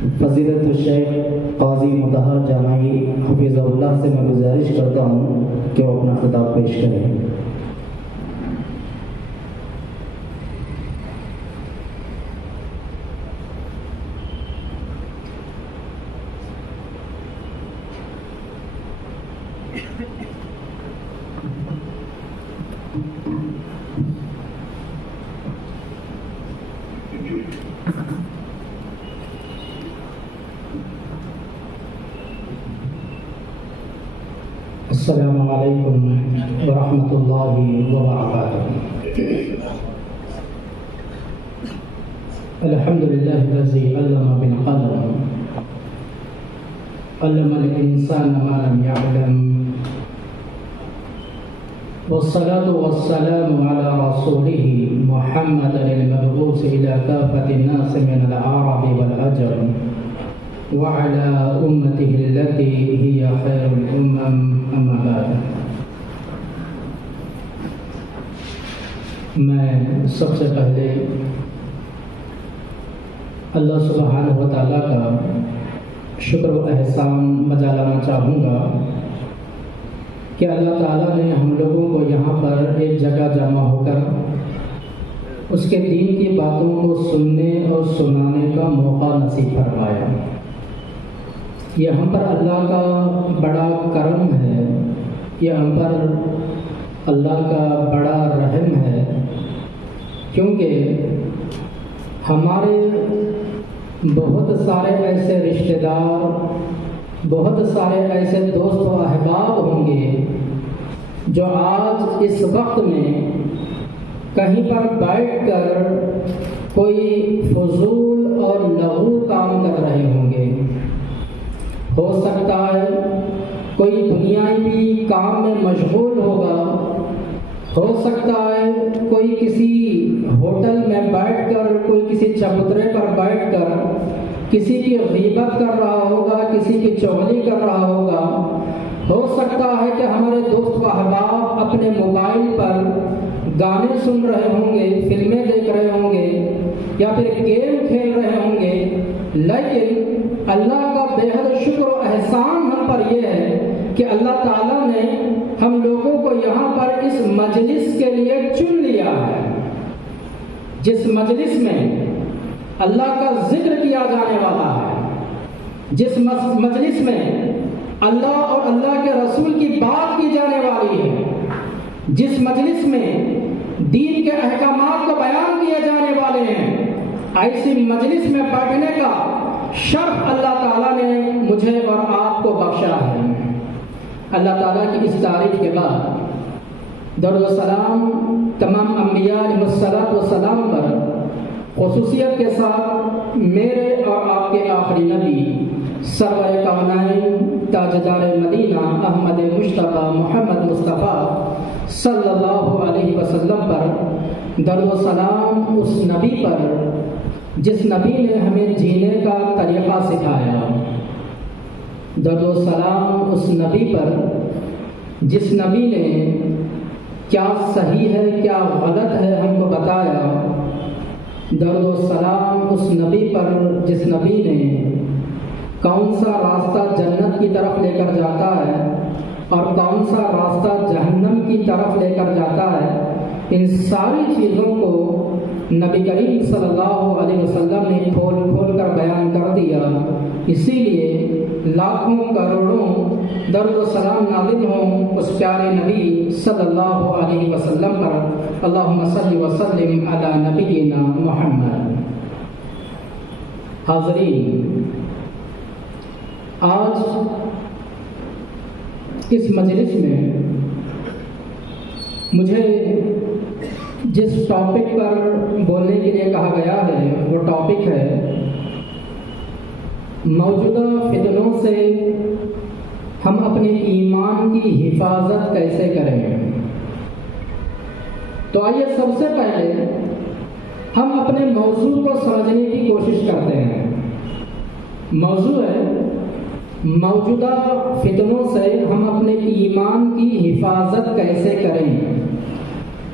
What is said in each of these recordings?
فضیلت الشیخ قاضی مطہر جامعی حفیظہ اللہ سے میں گزارش کرتا ہوں کہ وہ اپنا خطاب پیش کریں۔ السلام علیکم ورحمۃ اللہ وبرکاتہ۔ الحمد للہ الذی علم بالقلم علم الانسان ما لم يعلم والصلاة والسلام على رسوله محمد المبعوث إلى كافة الناس من العرب والعجم وعلى أمته التي هي خير الأمم أما بعد۔ میں سب سے پہلے اللہ سبحانہ و تعالیٰ کا شکر و احسان بجا لانا چاہوں گا کہ اللہ تعالیٰ نے ہم لوگوں کو یہاں پر ایک جگہ جمع ہو کر اس کے دین کی باتوں کو سننے اور سنانے کا موقع نصیب فرمایا۔ یہ ہم پر اللہ کا بڑا کرم ہے، یہ ہم پر اللہ کا بڑا رحم ہے، کیونکہ ہمارے بہت سارے ایسے رشتہ دار، بہت سارے ایسے دوست و احباب ہوں گے جو آج اس وقت میں کہیں پر بیٹھ کر کوئی فضول اور لغو کام کر رہے ہوں گے۔ ہو سکتا ہے کوئی دنیاوی کام میں مشغول ہوگا، ہو سکتا ہے کوئی کسی ہوٹل میں بیٹھ کر، کوئی کسی چبوترے پر بیٹھ کر کسی کی غیبت کر رہا ہوگا، کسی کی چغلی کر رہا ہوگا۔ ہو سکتا ہے کہ ہمارے دوست و احباب اپنے موبائل پر گانے سن رہے ہوں گے، فلمیں دیکھ رہے ہوں گے، یا پھر گیم کھیل رہے ہوں گے، لیکن اللہ کا بے حد شکر و احسان ہم پر یہ ہے کہ اللہ تعالیٰ نے ہم لوگوں کو یہاں پر اس مجلس کے لیے چن لیا ہے، جس مجلس میں اللہ کا ذکر کیا جانے والا ہے، جس مجلس میں اللہ اور اللہ کے رسول کی بات کی جانے والی ہے، جس مجلس میں دین کے احکامات کو بیان کیے جانے والے ہیں۔ ایسی مجلس میں بیٹھنے کا شرف اللہ تعالیٰ نے مجھے اور آپ کو بخشا ہے۔ اللہ تعالیٰ کی اس تعریف کے بعد درود و سلام تمام انبیاء علیہ الصلوۃ والسلام پر، خصوصیت کے ساتھ میرے اور آپ کے آخری نبی سرور کونین تاجدار مدینہ احمد مصطفیٰ محمد مصطفیٰ صلی اللہ علیہ وسلم پر درود و سلام اس نبی پر جس نبی نے ہمیں جینے کا طریقہ سکھایا۔ درود و سلام اس نبی پر جس نبی نے کیا صحیح ہے کیا غلط ہے ہم کو بتایا۔ درود و سلام اس نبی پر جس نبی نے کون سا راستہ جنت کی طرف لے کر جاتا ہے اور کون سا راستہ جہنم کی طرف لے کر جاتا ہے، ان ساری چیزوں کو نبی کریم صلی اللہ علیہ وسلم نے کھول کھول کر بیان کر دیا۔ اسی لیے لاکھوں کروڑوں درود و سلام نازل ہوں اس پیارے نبی صلی اللہ علیہ وسلم پر۔ اللہم صلی وسلم علی نبینا محمد۔ حاضرین، آج اس مجلس میں مجھے جس ٹاپک پر بولنے کے لیے کہا گیا ہے وہ ٹاپک ہے موجودہ فتنوں سے ہم اپنے ایمان کی حفاظت کیسے کریں۔ تو آئیے سب سے پہلے ہم اپنے موضوع کو سمجھنے کی کوشش کرتے ہیں۔ موضوع ہے موجودہ فتنوں سے ہم اپنے ایمان کی حفاظت کیسے کریں۔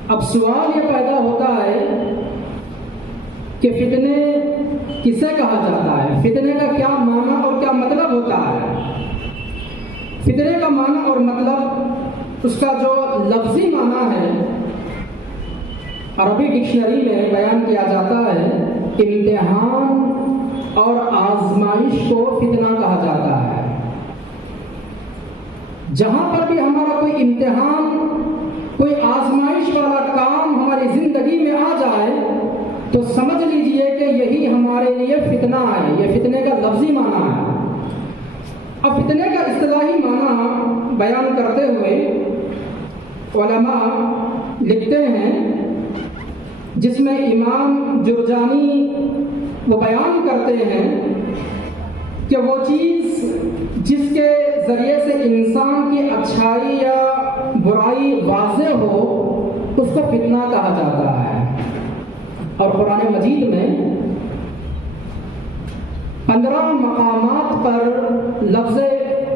اب سوال یہ پیدا ہوتا ہے کہ فتنے کسے کہا جاتا ہے، فتنے کا کیا معنی اور کیا مطلب ہوتا ہے۔ فتنے کا معنی اور مطلب، اس کا جو لفظی معنی ہے عربی ڈکشنری میں بیان کیا جاتا ہے، امتحان اور آزمائش کو فتنہ کہا جاتا ہے۔ جہاں پر بھی ہمارا کوئی امتحان، کوئی آزمائش والا کام ہماری زندگی میں آ جائے تو سمجھ لیجئے کہ یہی ہمارے لیے فتنہ ہے، یہ فتنے کا لفظی معنی ہے۔ اب فتنے کا اصطلاحی معنی بیان کرتے ہوئے علماء لکھتے ہیں، جس میں امام جرجانی وہ بیان کرتے ہیں کہ وہ چیز جس کے ذریعے سے انسان کی اچھائی یا برائی واضح ہو اس کو فتنہ کہا جاتا ہے۔ اور قرآن مجید میں 15 مقامات پر لفظ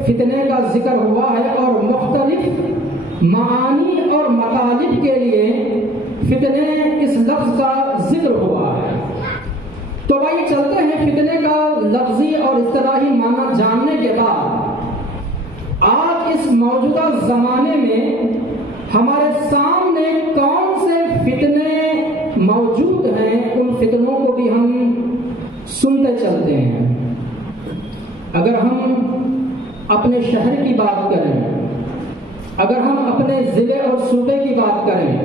فتنے کا ذکر ہوا ہے اور مختلف معانی اور مطالب کے لیے فتنے اس لفظ کا ذکر ہوا ہے۔ تو بھائی چلتے ہیں فتنے کا لفظی اور اصطلاحی معنی جاننے کے بعد آج اس موجودہ زمانے میں ہمارے سامنے کون سے فتنے موجود ہیں، ان فتنوں کو بھی ہم سنتے چلتے ہیں۔ اگر ہم اپنے شہر کی بات کریں، اگر ہم اپنے ضلع اور صوبے کی بات کریں،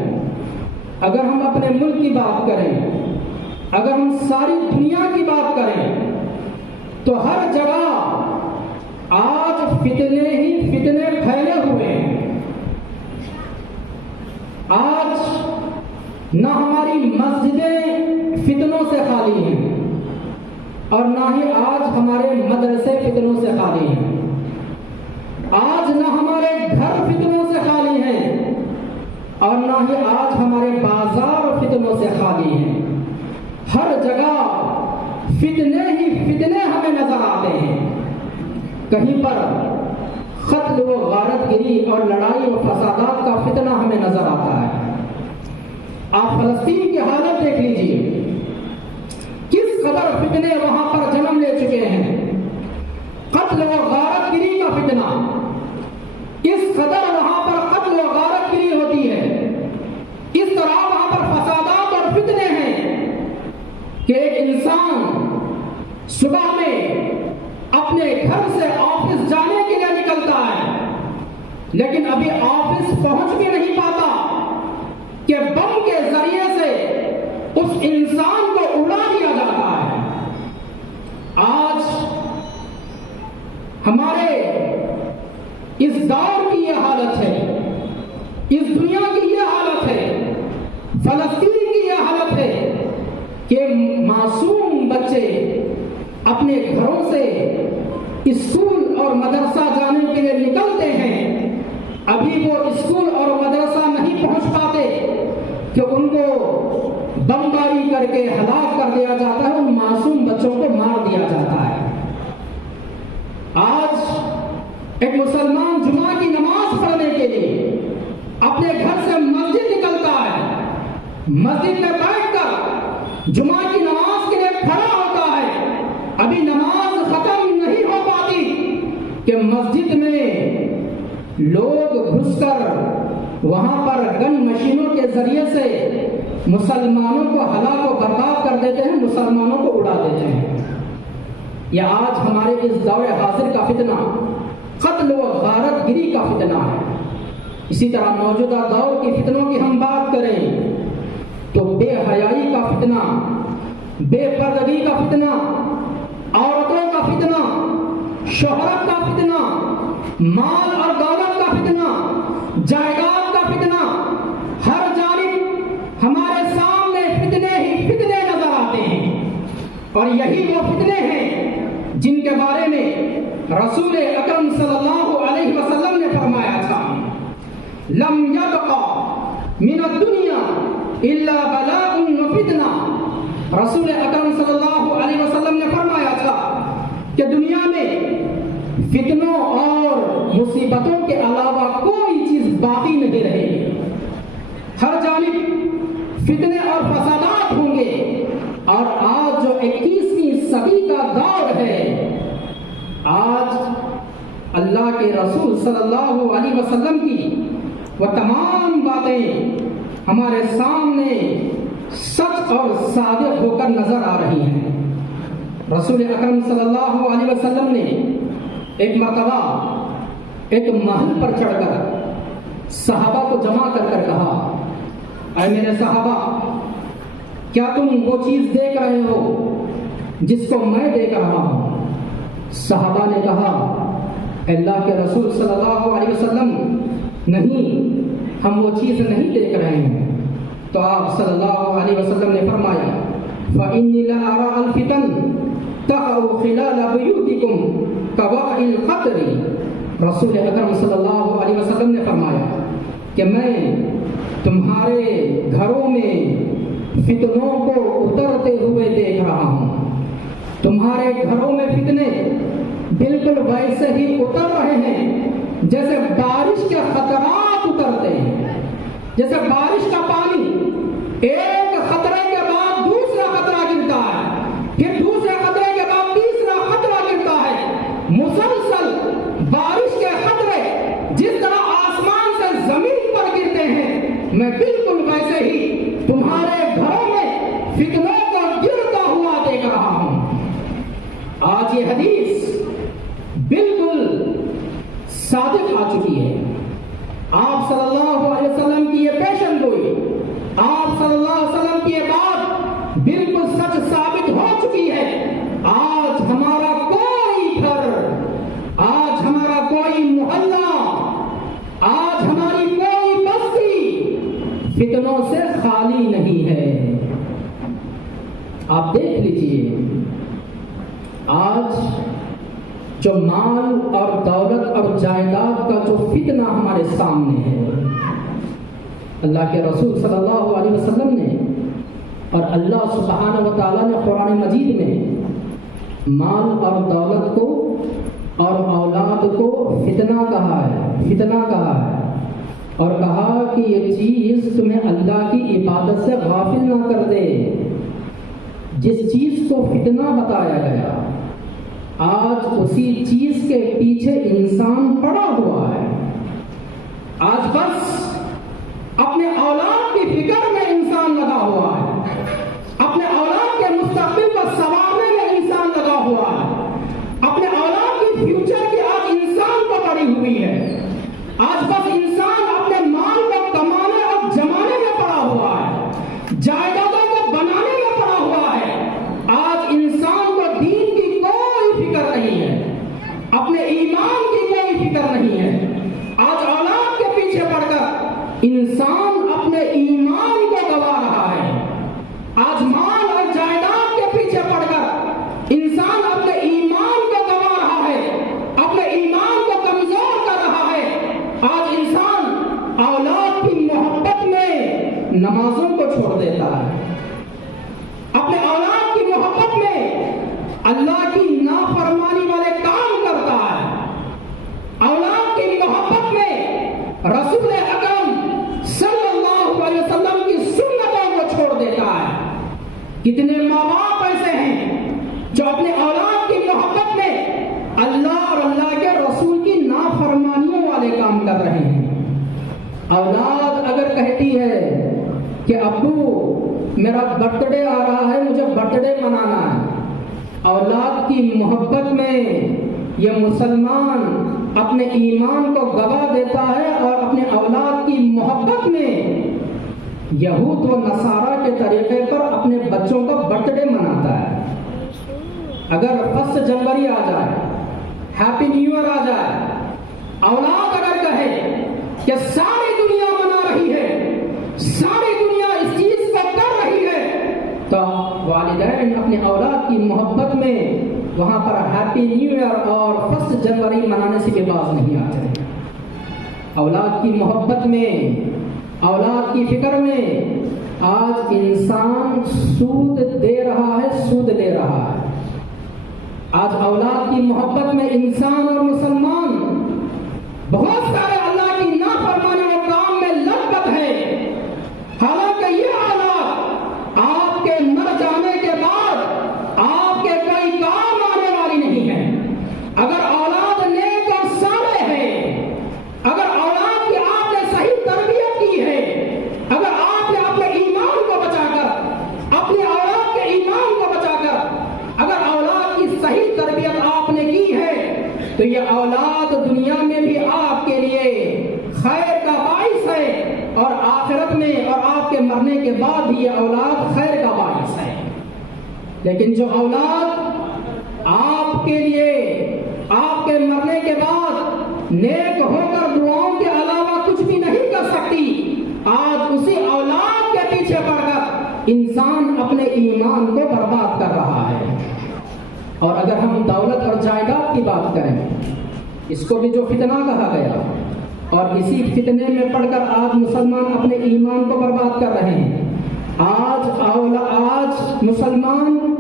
اگر ہم اپنے ملک کی بات کریں، اگر ہم ساری دنیا کی بات کریں تو ہر جگہ آج فتنے ہی فتنے پھیلے ہوئے ہیں۔ آج نہ ہماری مسجدیں فتنوں سے خالی ہیں اور نہ ہی آج ہمارے مدرسے فتنوں سے خالی ہیں۔ آج نہ ہمارے گھر فتنوں سے خالی ہیں اور نہ ہی آج ہمارے بازار فتنوں سے خالی ہیں۔ ہر جگہ فتنے ہی فتنے ہمیں نظر آتے ہیں۔ کہیں پر قتل و غارت گری اور لڑائی و فسادات کا فتنہ ہمیں نظر آتا ہے۔ آپ فلسطین کی حالت دیکھ لیجیے، کس قدر فتنے وہاں پر جنم لے چکے ہیں۔ قتل و غارت گری کا فتنہ، اس قدر وہاں پر قتل و غارت گری ہوتی ہے، اس طرح وہاں پر فسادات اور فتنے ہیں کہ ایک انسان صبح میں اپنے گھر سے آفس جانے کے لیے نکلتا ہے، لیکن ابھی آفس پہنچ بھی نہیں پاتا کہ بم کے ذریعے سے اس انسان کو اڑا دیا جاتا ہے۔ آج ہمارے اس دور کی یہ حالت ہے، اس دنیا کی یہ حالت ہے، فلسطین کی یہ حالت ہے کہ معصوم بچے اپنے گھروں سے اسکول اور مدرسہ جانے کے لیے نکلتے ہیں، ابھی وہ اسکول اور مدرسہ نہیں پہنچ پاتے کہ ان کو بمباری کر کے ہلاک کر دیا جاتا ہے، ان معصوم بچوں کو مار دیا جاتا ہے۔ آج ایک مسلمان جمعہ کی نماز پڑھنے کے لیے اپنے گھر سے مسجد نکلتا ہے، مسجد میں بیٹھ کر جمعہ کی نماز کے لیے کھڑا ہوتا ہے، ابھی نماز ختم نہیں ہو پاتی کہ مسجد میں لوگ گھس کر وہاں پر گن مشینوں کے ذریعے سے مسلمانوں کو ہلاک و برباد کر دیتے ہیں، مسلمانوں کو اڑا دیتے ہیں۔ یہ آج ہمارے اس دور حاضر کا فتنہ قتل و غارت گری کا فتنہ ہے۔ اسی طرح موجودہ دور کی فتنوں کی ہم بات کریں تو بے حیائی کا فتنہ، بے پردگی کا فتنہ، عورتوں کا فتنہ، شہرت کا فتنہ، مال اور دولت کا فتنہ، جائیداد کا فتنہ، ہر جانب ہمارے سامنے فتنے ہی فتنے نظر آتے ہیں۔ اور یہی وہ فتنے ہیں جن کے بارے میں رسول اکرم صلی اللہ علیہ وسلم نے فرمایا تھا، لم یبقى من الدنیا الا بلاء و فتنہ۔ رسول اکرم صلی اللہ علیہ وسلم نے فرمایا تھا کہ دنیا میں فتنوں اور مصیبتوں کے علاوہ کوئی چیز باقی نہیں رہے گی، ہر جانب فتنے اور فسادات ہوں گے۔ اور آج جو 21ویں سبھی کا دور ہے۔ آج اللہ کے رسول صلی اللہ علیہ وسلم کی وہ تمام باتیں ہمارے سامنے سچ اور صادق ہو کر نظر آ رہی ہیں۔ رسول اکرم صلی اللہ علیہ وسلم نے ایک مرتبہ ایک محل پر چڑھ کر صحابہ کو جمع کر کہا، اے میرے صحابہ، کیا تم وہ چیز دیکھ رہے ہو جس کو میں دیکھ رہا ہوں؟ صحابہ نے کہا، اللہ کے رسول صلی اللہ علیہ وسلم، نہیں، ہم وہ چیز نہیں دیکھ رہے ہیں۔ تو آپ صلی اللہ علیہ وسلم نے فرمایا، فَإِنِّي لَأَرَىٰ الْفِتَنَ تَقَعُ خِلَالَ بُيُوتِكُمْ كَوَاعِي الْقَطْرِ۔ رسول اکرم صلی اللہ علیہ وسلم نے فرمایا کہ میں تمہارے گھروں میں فتنوں کو اترتے ہوئے دیکھ رہا ہوں۔ تمہارے گھروں میں فتنے بالکل ویسے ہی اتر رہے ہیں جیسے بارش کے خطرات اترتے ہیں، جیسے بارش کا پانی ایک خطرے کے بعد دوسرا خطرہ گرتا ہے، پھر دوسرے خطرے کے بعد تیسرا خطرہ گرتا ہے۔ مسلسل بارش کے خطرے جس طرح آسمان سے زمین پر گرتے ہیں، میں بالکل ویسے ہی تمہارے گھروں میں فتنوں کو گرتا ہوا دیکھ رہا ہوں۔ آج یہ حدیث بالکل صادق آ چکی ہے۔ آپ صلی اللہ علیہ وسلم کی یہ پیشن گوئی، آپ صلی اللہ علیہ وسلم کی یہ بات بالکل سچ ثابت ہو چکی ہے۔ آج ہمارا کوئی گھر، آج ہمارا کوئی محلہ، آج ہماری کوئی بستی فتنوں سے خالی نہیں ہے۔ آپ دیکھ لیجئے، آج جو مال اور دولت اور جائیداد کا جو فتنہ ہمارے سامنے ہے، اللہ کے رسول صلی اللہ علیہ وسلم نے اور اللہ سبحانہ و تعالیٰ نے قرآن مجید میں مال اور دولت کو اور اولاد کو فتنہ کہا ہے، فتنہ کہا ہے، اور کہا کہ یہ چیز تمہیں اللہ کی عبادت سے غافل نہ کر دے۔ جس چیز کو فتنہ بتایا گیا، آج اسی چیز کے پیچھے انسان پڑا ہوا ہے۔ آج بس اپنے اولاد کی فکر میں انسان لگا ہوا ہے، اپنے اولاد کے مستقبل کو سنوارنے میں انسان لگا ہوا ہے، اپنے اولاد کی فیوچر کی آج انسان کو پڑی ہوئی ہے۔ آج بس انسان اپنے مال کو کمانے اور جمانے میں پڑا ہوا ہے، جائیدادوں کو بنانے میں پڑا ہوا ہے۔ آج انسان کو دین کی کوئی فکر نہیں ہے، اپنے ایمان کی کوئی فکر نہیں ہے۔ آج اولاد کے پیچھے پڑ کر انسان اپنے ایمان کو گوا رہا ہے۔ آج مال اور جائیداد کے پیچھے پڑ کر انسان اپنے ایمان کو گوا رہا ہے، اپنے ایمان کو کمزور کر رہا ہے۔ آج انسان اولاد کی محبت میں نمازوں کو چھوڑ دیتا ہے، اپنے اولاد کی محبت میں اللہ کی نافرمانی والے کام کرتا ہے، اولاد کی محبت میں رسول اکرم صلی اللہ علیہ وسلم کی سنتوں کو چھوڑ دیتا ہے۔ کتنے ماں باپ ایسے ہیں جو اپنے اولاد کی محبت میں اللہ اور اللہ کے رسول کی نافرمانیوں والے کام کر رہے ہیں۔ اولاد اگر کہتی ہے کہ ابو میرا برتھ ڈے آ رہا ہے، مجھے برتھ ڈے منانا ہے، اولاد کی محبت میں یہ مسلمان اپنے ایمان کو گوا دیتا ہے اور اپنے اولاد کی محبت میں یہود و نصارہ کے طریقے پر اپنے بچوں کا برتھ ڈے مناتا ہے۔ اگر 1 جنوری آ جائے، ہیپی نیو ایئر آ جائے، اولاد اگر کہے کہ ساری دنیا منا رہی ہے، ساری دنیا اس چیز کو کر رہی ہے، تو والدین اپنے اولاد کی محبت میں وہاں پر ہیپی نیو ایئر اور 1 جنوری منانے سے بھی باز نہیں آتے۔ اولاد کی محبت میں، اولاد کی فکر میں آج انسان سود دے رہا ہے، سود لے رہا ہے۔ آج اولاد کی محبت میں انسان اور مسلمان بہت سارے اللہ کی نافرمانی اور کام میں لبت ہے، حالانکہ یہ اولاد آپ کے مر جانے کے بعد آپ کے کوئی یہ اولاد دنیا میں بھی آپ کے لیے خیر کا باعث ہے اور آخرت میں اور آپ کے مرنے کے بعد بھی یہ اولاد خیر کا باعث ہے۔ لیکن جو اولاد آپ کے لیے آپ کے مرنے کے بعد نیک ہو کر دعاؤں کے علاوہ کچھ بھی نہیں کر سکتی، آج اسی اولاد کے پیچھے پڑ کر انسان اپنے ایمان کو برباد کر رہا ہے۔ اور اگر ہم دولت اور جائیداد کی بات کریں، اس کو بھی جو فتنہ کہا گیا، اور اسی فتنے میں پڑ کر آج مسلمان اپنے ایمان کو برباد کر رہے ہیں۔ آج مسلمان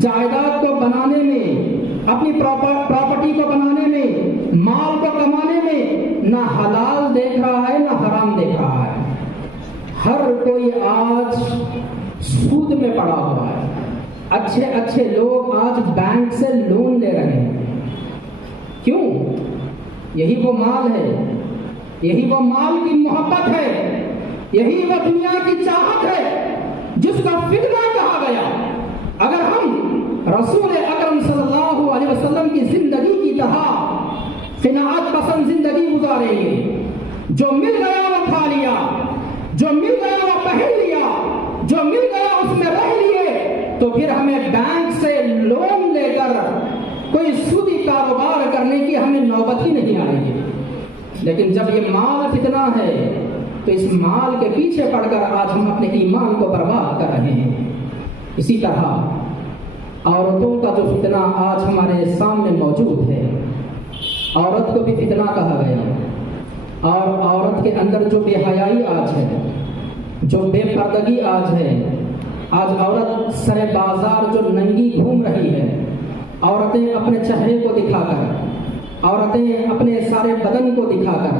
جائیداد کو بنانے میں، اپنی پراپرٹی کو بنانے میں، مال کو کمانے میں نہ حلال دیکھ رہا ہے نہ حرام دیکھ رہا ہے۔ ہر کوئی آج سود میں پڑا ہوا ہے۔ اچھے اچھے لوگ آج بینک سے لون لے رہے ہیں۔ کیوں؟ یہی وہ مال ہے، یہی وہ مال کی محبت ہے، یہی وہ دنیا کی چاہت ہے جس کا فتنہ کہا گیا۔ اگر ہم رسول اکرم صلی اللہ علیہ وسلم کی زندگی کی طرح قناعت پسند زندگی گزاریں گے، جو مل گیا وہ کھا لیا، جو مل گیا وہ پہن لیا، جو مل گیا اس میں رہ لیے، تو پھر ہمیں بینک سے لون لے کر کوئی سودی کاروبار کرنے کی ہمیں نوبت ہی نہیں آئے گی۔ لیکن جب یہ مال فتنہ ہے تو اس مال کے پیچھے پڑ کر آج ہم اپنے ایمان کو برباد کر رہے ہیں۔ اسی طرح عورتوں کا جو فتنہ آج ہمارے سامنے موجود ہے، عورت کو بھی فتنہ کہا گیا، اور عورت کے اندر جو بے حیائی آج ہے، جو بے پردگی آج ہے، آج عورت سر بازار جو ننگی گھوم رہی ہے، عورتیں اپنے چہرے کو دکھا کر، عورتیں اپنے سارے بدن کو دکھا کر،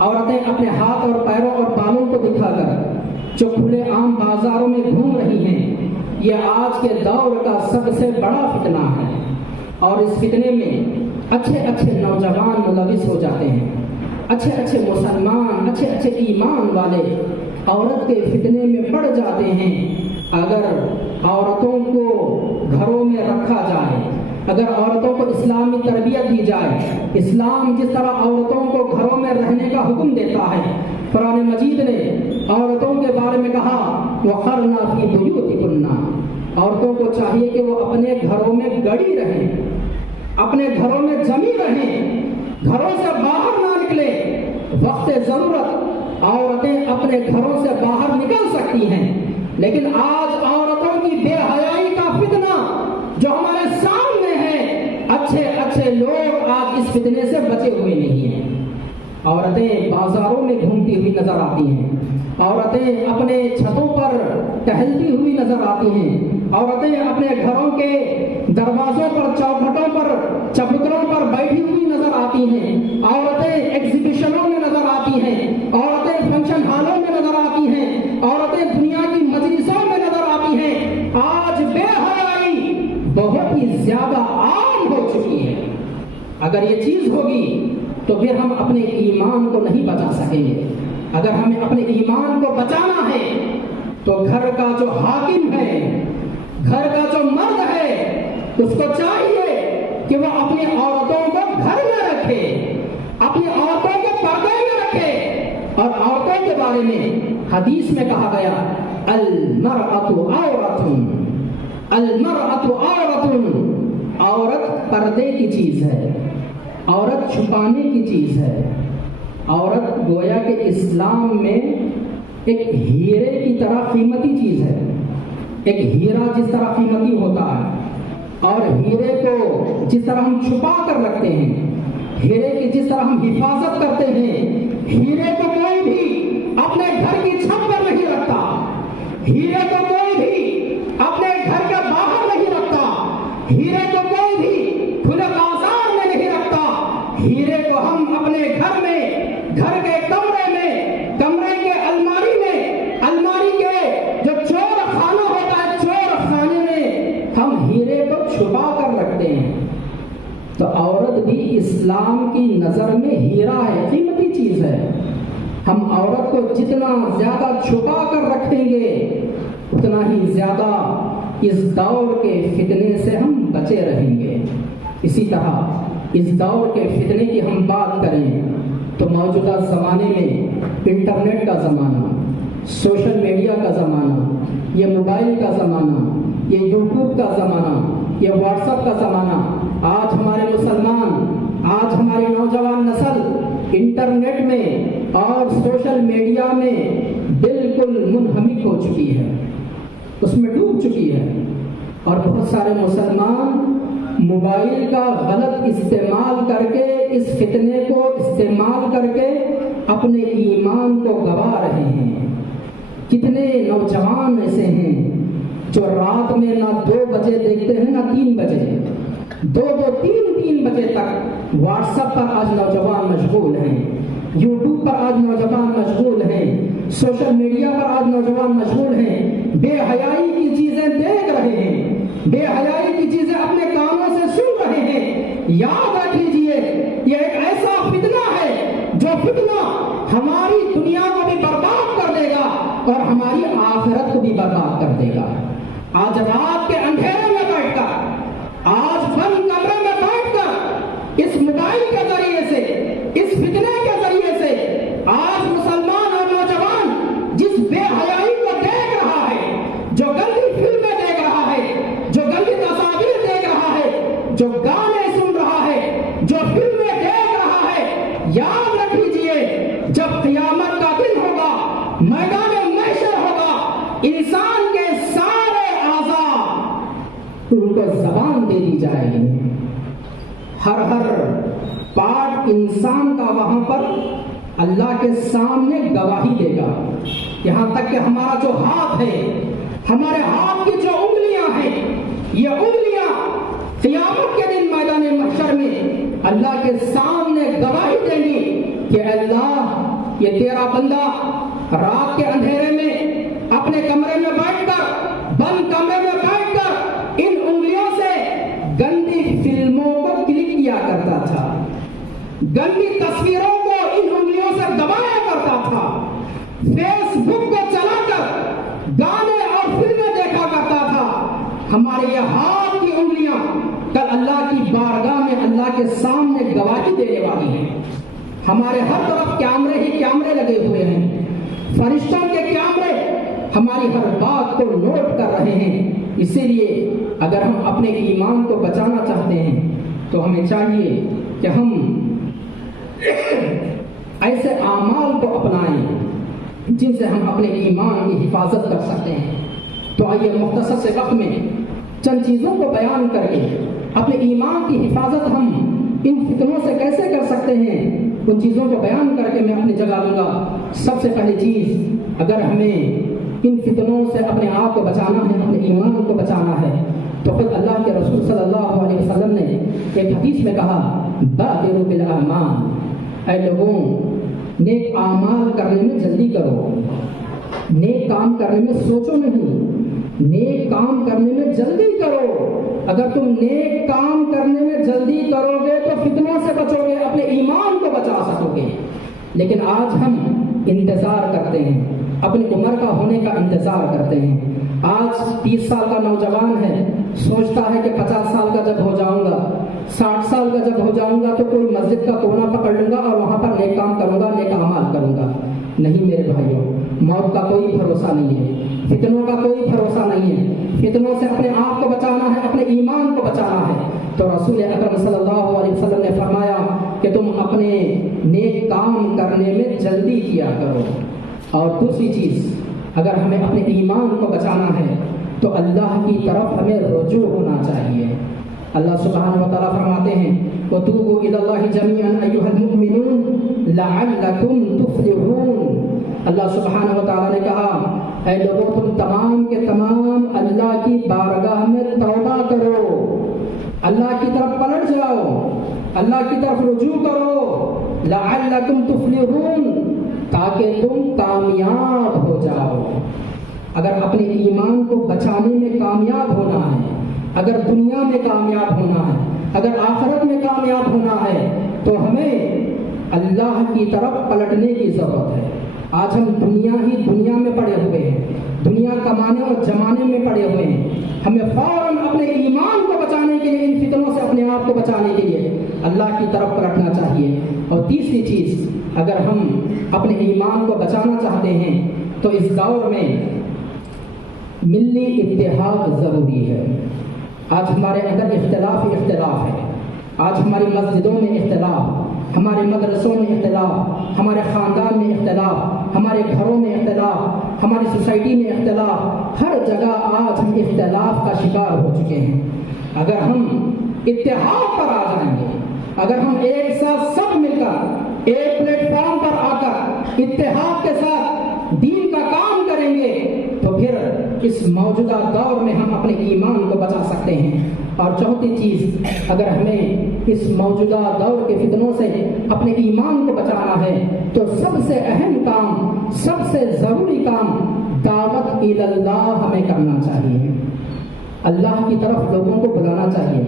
عورتیں اپنے ہاتھ اور پیروں اور بالوں کو دکھا کر جو کھلے عام بازاروں میں گھوم رہی ہیں، یہ آج کے دور کا سب سے بڑا فتنہ ہے۔ اور اس فتنے میں اچھے اچھے نوجوان ملوث ہو جاتے ہیں، اچھے اچھے مسلمان، اچھے اچھے ایمان والے عورت کے فتنے میں پڑ جاتے ہیں۔ اگر عورتوں کو گھروں میں رکھا جائے، اگر عورتوں کو اسلامی تربیت دی جائے، اسلام جس طرح عورتوں کو گھروں میں رہنے کا حکم دیتا ہے، قرآن مجید نے عورتوں کے بارے میں کہا وَقَرْنَ فِي بُيُوتِكُنَّ، عورتوں کو چاہیے کہ وہ اپنے گھروں میں گڑی رہیں، اپنے گھروں میں جمی رہیں، گھروں سے باہر نہ نکلے۔ وقت ضرورت عورتیں اپنے گھروں سے باہر نکل سکتی ہیں، لیکن آج عورتوں کی بے حیائی کا فتنہ جو ہمارے سامنے ہے، اچھے اچھے لوگ آج اس فتنے سے بچے ہوئے نہیں ہیں۔ عورتیں بازاروں میں گھومتی ہوئی نظر آتی ہیں، عورتیں اپنے چھتوں پر ٹہلتی ہوئی نظر آتی ہیں، عورتیں اپنے گھروں کے دروازوں پر، چوکھٹوں پر، چبوتروں پر بیٹھی ہوئی نظر آتی ہیں، عورتیں ایگزیبیشنوں میں نظر آتی ہیں، عورتیں فنکشن ہالوں میں نظر آتی ہیں، عورتیں دنیا کی مجلسوں میں نظر آتی ہیں۔ آج بے حیائی بہت ہی زیادہ عام ہو چکی ہے۔ اگر یہ چیز ہوگی تو پھر ہم اپنے ایمان کو نہیں بچا سکیں گے۔ اگر ہمیں اپنے ایمان کو بچانا ہے تو گھر کا جو حاکم ہے، گھر کا جو مرد ہے، اس کو چاہیے کہ وہ اپنی عورتوں کو گھر میں رکھے، اپنی عورتوں کو پردے میں رکھے۔ اور عورتوں کے بارے میں حدیث میں کہا گیا المرأۃ عورۃ، المرأۃ عورۃ، عورت پردے کی چیز ہے، عورت چھپانے کی چیز ہے۔ عورت گویا کہ اسلام میں ایک ہیرے کی طرح قیمتی چیز ہے۔ ایک ہیرا جس طرح قیمتی ہوتا ہے اور ہیرے کو جس طرح ہم چھپا کر رکھتے ہیں، ہیرے کی جس طرح ہم حفاظت کرتے ہیں، ہیرے کو کوئی بھی اپنے گھر کی چھت پر نہیں رکھتا، ہیرے کو کوئی بھی اپنے گھر کے باہر نہیں رکھتا، ہیرے کو کوئی بھی کھلے بازار میں نہیں رکھتا۔ ہیرے کو ہم اپنے گھر میں، گھر کے کمرے میں، کمرے کے الماری میں، الماری کے جو چور خانہ ہوتا ہے، چور خانے میں ہم ہیرے کو چھپا کر رکھتے ہیں۔ تو عورت بھی اسلام کی نظر میں ہیرا ہے، قیمتی چیز ہے۔ ہم عورت کو جتنا زیادہ چھپا کر رکھیں گے اتنا ہی زیادہ اس دور کے فتنے سے ہم بچے رہیں گے۔ اسی طرح اس دور کے فتنے کی ہم بات کریں تو موجودہ زمانے میں انٹرنیٹ کا زمانہ، سوشل میڈیا کا زمانہ، یہ موبائل کا زمانہ، یہ یوٹیوب کا زمانہ، یہ واٹس ایپ کا زمانہ، آج ہمارے مسلمان، آج ہماری نوجوان نسل انٹرنیٹ میں اور سوشل میڈیا میں بالکل منہمک ہو چکی ہے، اس میں ڈوب چکی ہے، اور بہت سارے مسلمان موبائل کا غلط استعمال کر کے، اس فتنے کو استعمال کر کے اپنے ایمان کو گوا رہے ہیں۔ کتنے نوجوان ایسے ہیں جو رات میں نہ 2 بجے دیکھتے ہیں نہ 3 بجے، 2-3 بجے تک واٹس ایپ پر آج نوجوان مشغول ہیں، یوٹیوب پر آج نوجوان مشغول ہیں، سوشل میڈیا پر آج نوجوان مشغول ہیں، بے حیائی کی چیزیں دیکھ رہے ہیں، بے حیائی کی چیزیں اپنے کانوں سے سن رہے ہیں۔ یاد رکھ لیجیے یہ ایک ایسا فتنہ ہے جو فتنہ ہماری دنیا کو بھی برباد کر دے گا اور ہماری آخرت کو بھی برباد کر دے گا۔ آج رات کے اندھیرے میں بیٹھ کر، آج بند کمرے میں بیٹھ کر اس موبائل کے ذریعے سے، اس فتنے کے ذریعے سے آج مسلمان اور نوجوان جس بے حیائی کو دیکھ رہا ہے، جو گندی فلمیں دیکھ رہا ہے، جو گندی تصاویر دیکھ رہا ہے، جو گانے سن رہا ہے، جو فلمیں دیکھ رہا ہے، یاد رکھ لیجیے جب قیامت کا دن ہوگا، میدان محشر ہوگا، انسان کے سارے اعضاء ان کو زبان دے دی جائے گی، ہر پارٹ انسان کا وہاں پر اللہ کے سامنے گواہی دے گا، یہاں تک کہ ہمارا جو ہاتھ ہے، ہمارے ہاتھ کی جو انگلیاں ہیں، یہ انگلیاں قیامت کے دن میدان محشر میں اللہ کے سامنے گواہی دیں گی کہ اللہ یہ تیرا بندہ رات کے اندھیرے میں اپنے کمرے میں بیٹھ کر، بند کمرے میں بیٹھ کر ان انگلیوں سے گندی فلموں کو کلک کیا کرتا تھا، گندی تصویروں کو ان انگلیوں سے دبایا کرتا تھا، فیس بک کو چلا کر گانے اور فلمیں دیکھا کرتا تھا۔ ہمارے یہ ہاتھ کی انگلیاں کل اللہ کی بارگاہ میں اللہ کے سامنے گواہی دینے والی ہیں۔ ہمارے ہر طرف کیمرے ہی کیمرے لگے ہوئے ہیں، فرشتوں کے کیمرے ہماری ہر بات کو نوٹ کر رہے ہیں۔ اسی لیے اگر ہم اپنے ایمان کو بچانا چاہتے ہیں تو ہمیں چاہیے کہ ہم ایسے اعمال کو اپنائیں جن سے ہم اپنے ایمان کی حفاظت کر سکتے ہیں۔ تو آئیے مختصر سے وقت میں چند چیزوں کو بیان کر کے اپنے ایمان کی حفاظت ہم ان فتنوں سے کیسے کر سکتے ہیں، ان چیزوں کو بیان کر کے میں اپنی جگہ لوں گا۔ سب سے پہلی چیز، اگر ہمیں ان فتنوں سے اپنے آپ کو بچانا ہے، اپنے ایمان کو بچانا ہے، تو خود اللہ کے رسول صلی اللہ علیہ وسلم نے ایک حدیث میں کہا بادروا بالاعمال، اے لوگوں نیک اعمال کرنے میں جلدی کرو، نیک کام کرنے میں سوچو نہیں، نیک کام کرنے میں جلدی کرو۔ اگر تم نیک کام کرنے میں جلدی کرو گے تو فتنوں سے بچو گے، اپنے ایمان کو بچا سکو گے۔ لیکن آج ہم انتظار کرتے ہیں، اپنی عمر کا ہونے کا انتظار کرتے ہیں۔ آج 30 سال کا نوجوان ہے، سوچتا ہے کہ 50 سال کا جب ہو جاؤں گا، 60 سال کا جب ہو جاؤں گا تو کوئی مسجد کا کونا پکڑ لوں گا اور وہاں پر نیک کام کروں گا، نیک اعمال کروں گا۔ نہیں میرے بھائیوں، موت کا کوئی بھروسہ نہیں ہے، فتنوں کا کوئی بھروسہ نہیں ہے۔ فتنوں سے اپنے آپ کو بچانا ہے، اپنے ایمان کو بچانا ہے۔ تو رسول اکرم صلی اللہ علیہ وسلم نے فرمایا کہ تم اپنے نیک کام کرنے میں جلدی کیا کرو۔ اور دوسری چیز، اگر ہمیں اپنے ایمان کو بچانا ہے تو اللہ کی طرف ہمیں رجوع ہونا چاہیے۔ اللہ سبحانہ و تعالیٰ فرماتے ہیں وَتُوبُوا إِلَى اللَّهِ جَمِيعًا أَيُّهَا الْمُؤْمِنُونَ لَعَلَّكُمْ تُفْلِحُونَ۔ اللہ سبحانہ و تعالیٰ نے کہا اے لوگوں تم تمام کے تمام اللہ کی بارگاہ میں توبہ کرو، اللہ کی طرف پلٹ جاؤ، اللہ کی طرف رجوع کرو، لَعَلَّكُمْ تُفْلِحُونَ، تاکہ تم کامیاب ہو جاؤ۔ اگر اپنے ایمان کو بچانے میں کامیاب ہونا ہے، اگر دنیا میں کامیاب ہونا ہے، اگر آخرت میں کامیاب ہونا ہے تو ہمیں اللہ کی طرف پلٹنے کی ضرورت ہے۔ آج ہم دنیا میں پڑے ہوئے ہیں، دنیا کمانے اور جمانے میں پڑے ہوئے ہیں۔ ہمیں فوراً اپنے ایمان کو بچانے کے لیے، ان فتنوں سے اپنے آپ کو بچانے کے لیے اللہ کی طرف پلٹنا چاہیے۔ اور تیسری چیز، اگر ہم اپنے ایمان کو بچانا چاہتے ہیں تو اس دور میں ملی اتحاد ضروری ہے۔ آج ہمارے اندر اختلاف ہے، آج ہماری مسجدوں میں اختلاف، ہمارے مدرسوں میں اختلاف، ہمارے خاندان میں اختلاف، ہمارے گھروں میں اختلاف، ہماری سوسائٹی میں اختلاف، ہر جگہ آج ہم اختلاف کا شکار ہو چکے ہیں۔ اگر ہم اتحاد پر آ جائیں گے، اگر ہم ایک ساتھ سب مل کر ایک پلیٹ فارم پر آ کر اتحاد کے ساتھ دین کا کام کریں گے تو پھر اس موجودہ دور میں ہم اپنے ایمان کو بچا سکتے ہیں۔ اور چوتھی چیز، اگر ہمیں اس موجودہ دور کے فتنوں سے اپنے ایمان کو بچانا ہے تو سب سے اہم کام، سب سے ضروری کام دعوت الی اللہ ہمیں کرنا چاہیے۔ اللہ کی طرف لوگوں کو بلانا چاہیے،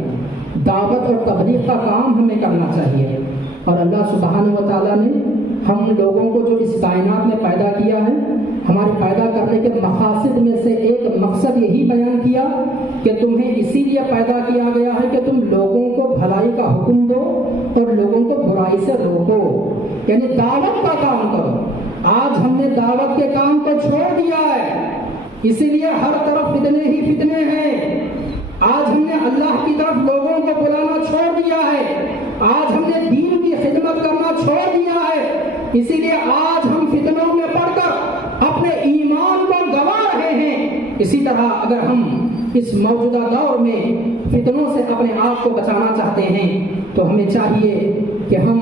دعوت اور تبلیغ کا کام ہمیں کرنا چاہیے۔ اور اللہ سبحانہ و تعالیٰ نے ہم لوگوں کو جو اس کائنات میں پیدا کیا ہے، ہمارے پیدا کرنے کے مقاصد میں سے ایک مقصد یہی بیان کیا کہ تمہیں اسی لیے پیدا کیا گیا ہے کہ تم لوگوں کو بھلائی کا حکم دو اور لوگوں کو برائی سے روکو، یعنی دعوت کا کام کرو۔ آج ہم نے دعوت کے کام کو چھوڑ دیا ہے، اسی لیے ہر طرف فتنے ہی فتنے ہیں۔ آج ہم نے اللہ کی طرف لوگوں کو بلانا چھوڑ دیا ہے، آج ہم نے دین کی خدمت کرنا چھوڑ دیا ہے، اسی لیے آج ہم فتنوں میں پڑ کر اپنے ایمان کو گنوا رہے ہیں۔ اسی طرح اگر ہم اس موجودہ دور میں فتنوں سے اپنے آپ کو بچانا چاہتے ہیں تو ہمیں چاہیے کہ ہم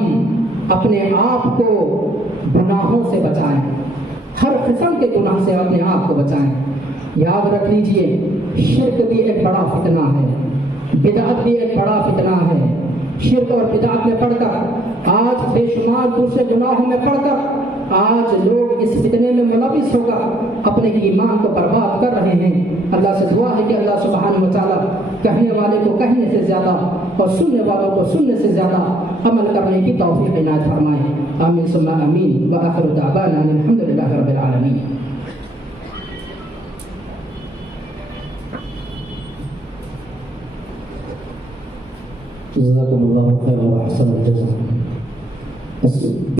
اپنے آپ کو گناہوں سے بچائیں، ہر قسم کے گناہ سے اپنے آپ کو بچائیں۔ یاد رکھ لیجئے، شرک بھی ایک بڑا فتنہ ہے، بدعت بھی ایک بڑا فتنہ ہے۔ شرک اور بدعت میں پڑھ کر، آج بے شمار دوسرے گناہوں میں پڑھ کر آج لوگ اس فتنے میں ملوث ہو کر اپنے ایمان کو برباد کر رہے ہیں۔ اللہ سے دعا ہے کہ اللہ سبحانہ و تعالیٰ کہنے والے کو کہنے سے زیادہ اور سننے والوں کو سننے سے زیادہ عمل کرنے کی توفیق عنایت فرمائے۔ آمین ثم آمین، وآخر دعوانا ان الحمد للہ رب العالمین۔ جزاکم اللہ خیر و احسن الجزاء۔